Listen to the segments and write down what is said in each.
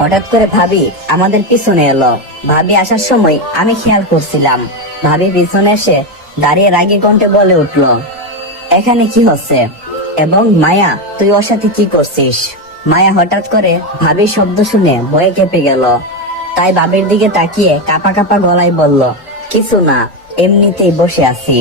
হঠাৎ করে ভাবি আমাদের পিছনে এলো। ভাবি আসার সময় আমি খেয়াল করছিলাম। ভাবি পিছনে এসে দাঁড়িয়ে রাগী কণ্ঠে বলে উঠলো, এখানে কি হচ্ছে? এবং মায়া, তুই ওর সাথে কি করছিস? মায়া হঠাৎ করে ভাবির শব্দ শুনে ভয়ে কেঁপে গেল। তাই ভাবির দিকে তাকিয়ে কাপা কাপা গলায় বলল, কিছু না, এমনিতেই বসে আছি।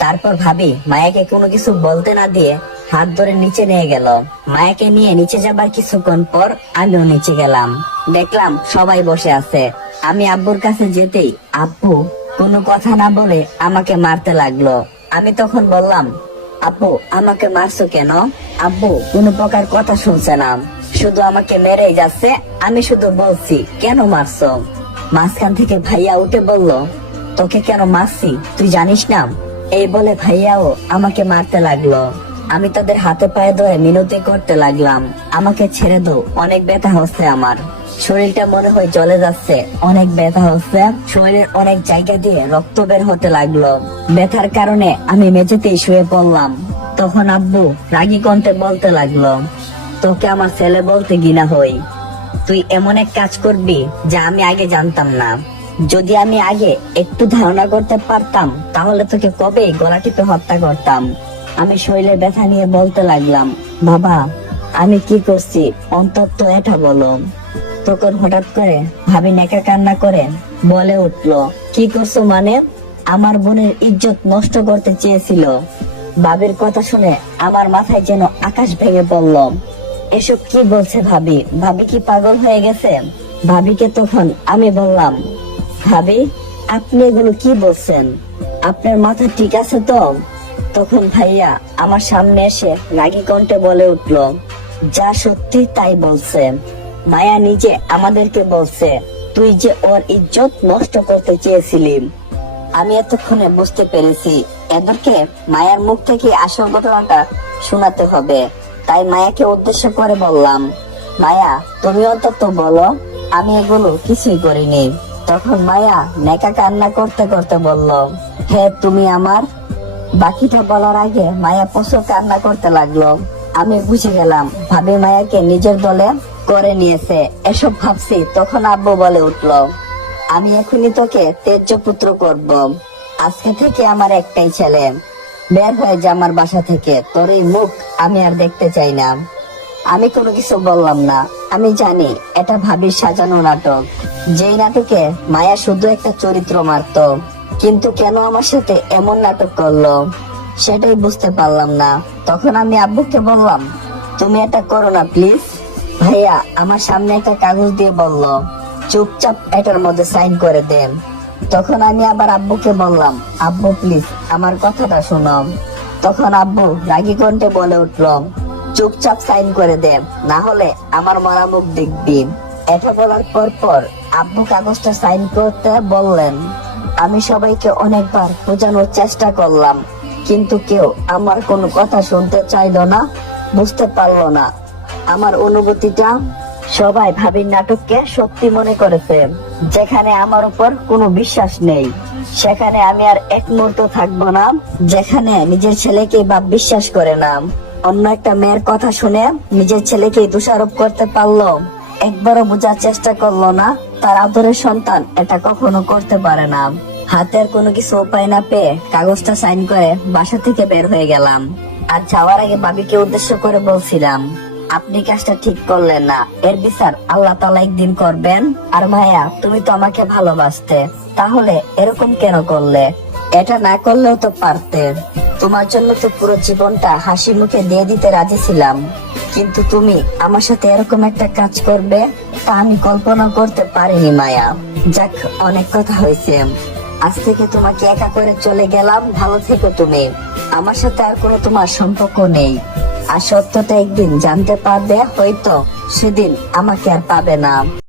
তারপর ভাবি মায়াকে কোনো কিছু বলতে না দিয়ে হাত ধরে নিচে নিয়ে গেল। মায়াকে নিয়ে নিচে যাবার কিছুক্ষণ পর আমিও নিচে গেলাম। দেখলাম সবাই বসে আছে। আমি আব্বুর কাছে যেতেই আব্বু কোনো কথা না বলে আমাকে মারতে লাগলো। আমি তখন বললাম, আব্বু আমাকে মারছো কেন? আব্বু কোনো প্রকার কথা শুনছে না, শুধু আমাকে মেরেই যাচ্ছে। আমি শুধু বলছি, কেন মারছো? মাঝখান থেকে ভাইয়া উঠে বলল, তোকে কেন মারছি তুই জানিস না? এই বলে ভাইয়াও আমাকে মারতে লাগলো। আমি তাদের হাতে পায়ে ধরে মিনতি করতে লাগলাম, আমাকে ছেড়ে দাও, অনেক ব্যথা হচ্ছে আমার। শরীরটা মনে হয় জ্বলে যাচ্ছে, অনেক ব্যথা হচ্ছে। শরীরের অনেক জায়গা দিয়ে রক্ত বের হতে লাগলো। ব্যথার কারণে আমি মেঝেতেই শুয়ে পড়লাম। তখন আব্বু রাগী কণ্ঠে বলতে লাগলো, তোকে আমার ছেলে বলতে ঘৃণা হই। তুই এমন এক কাজ করবি যা আমি আগে জানতাম না। যদি আমি আগে একটু ধারণা করতে পারতাম তাহলে তোকে কবে গলা টিপে হত্যা করতাম। আমি শরীরের ব্যথা নিয়ে বলতে লাগলাম, বাবা আমি কি করছি অন্তত এটা বলো। তখন হঠাৎ করে ভাবি নেকা কান্না করে বলে উঠলো, কি করছো মানে? আমার বোনের ইজ্জত নষ্ট করতে চেয়েছিল। ভাবির কথা শুনে আমার মাথায় যেন আকাশ ভেঙে পড়ল। এসব কি বলছে ভাবি? ভাবি কি পাগল হয়ে গেছে? ভাবিকে তখন আমি বললাম, ভাবি আপনি এগুলো কি বলছেন? আপনার মাথা ঠিক আছে তো? তখন ভাইয়া আমার সামনে এসে রাগী কণ্ঠে বলে উঠলো, যা সত্যি তাই বলছে। মায়া নিজে আমাদেরকে বলছে তুই যে ওর ইজ্জত নষ্ট করতে চেয়েছিলি। আমি এতক্ষণে বুঝতে পেরেছি এদেরকে মায়ার মুখ থেকে আসল ঘটনাটা শোনাতে হবে। তাই মায়াকে উদ্দেশ্য করে বললাম, মায়া তুমি অন্তত বলো আমি এগুলো কিছুই করিনি। তখন মায়া নেকা কান্না করতে করতে বলল, হে তুমি আমার। বাকিটা বলার আগে মায়া প্রচুর কান্না করতে লাগলো। আমি বুঝে গেলাম ভাবি মায়াকে নিজের দলে করে নিয়েছে। এসব ভাবছি তখন আব্বু বলে উঠলো, আমি এখনই তোকে তেজ্য পুত্র করব। আজকে থেকে আমার একটাই ছেলে, বের হয়ে যা আমার বাসা থেকে। তোর এই মুখ আমি আর দেখতে চাই না। আমি কোনো কিছু বললাম না। আমি জানি এটা ভাবির সাজানো নাটক, যেই নাটকে মায়া শুধু একটা চরিত্র মারত। কিন্তু কেন আমার সাথে এমন নাটক করলো সেটাই বুঝতে পারলাম না। তখন আমি আব্বুকে বললাম, তুমি এটা করো না প্লিজ। ভাইয়া আমার সামনে একটা কাগজ দিয়ে বলল, চুপচাপ এটার মধ্যে সাইন করে দেন। তখন আমি আবার আব্বুকে বললাম, আব্বু প্লিজ আমার কথাটা শোনো। তখন আব্বু রাগী কণ্ঠে বলে উঠল, চুপচাপ সাইন করে দেন, না হলে আমার মরা মুখ দেখবি। এটা বলার পর আব্বু কাগজটা সাইন করতে বললেন। আমি সবাইকে অনেকবার বোঝানোর চেষ্টা করলাম, কিন্তু কেউ আমার কোনো কথা শুনতে চাইলো না, বুঝতে পারলো না আমার অনুভূতিটা। সবাই ভাবির নাটককে সত্যি মনে করেছে। যেখানে আমার উপর কোনো বিশ্বাস নেই সেখানে আমি আর এক মুহূর্ত থাকবো না। যেখানে নিজের ছেলেকে বাপ বিশ্বাস করে না, অন্য একটা মেয়ের কথা শুনে নিজের ছেলেকে দোষারোপ করতে পারলো। একবারও বোঝার চেষ্টা করলো না তার আদরের সন্তান এটা কখনো করতে পারে না। হাতের কোনো কিছু উপায় না পেয়ে কাগজটা সাইন করে বাসা থেকে বের হয়ে গেলাম। আর যাওয়ার আগে ভাবিকে উদ্দেশ্য করে বলছিলাম, আপনি কাজটা ঠিক করলেন না, এর বিচার আল্লাহ তাআলা একদিন করবেন। আর মায়া তুমি তো আমাকে ভালোবাসতে, তাহলে এরকম কেন করলে? এটা না করলেও তো পারতে। তোমার জন্য তো পুরো জীবনটা হাসি মুখে দিয়ে দিতে রাজি ছিলাম, কিন্তু তুমি আমার সাথে এরকম একটা কাজ করবে তা আমি কল্পনা করতে পারিনি মায়া। যাক, অনেক কথা হয়েছে, আজ থেকে তোমাকে একা করে চলে গেলাম। ভালো থেকো তুমি। আমার সাথে আর কোনো তোমার সম্পর্ক নেই। আর সত্যটা একদিন জানতে পারবে, হয়তো সেদিন আমাকে আর পাবে না।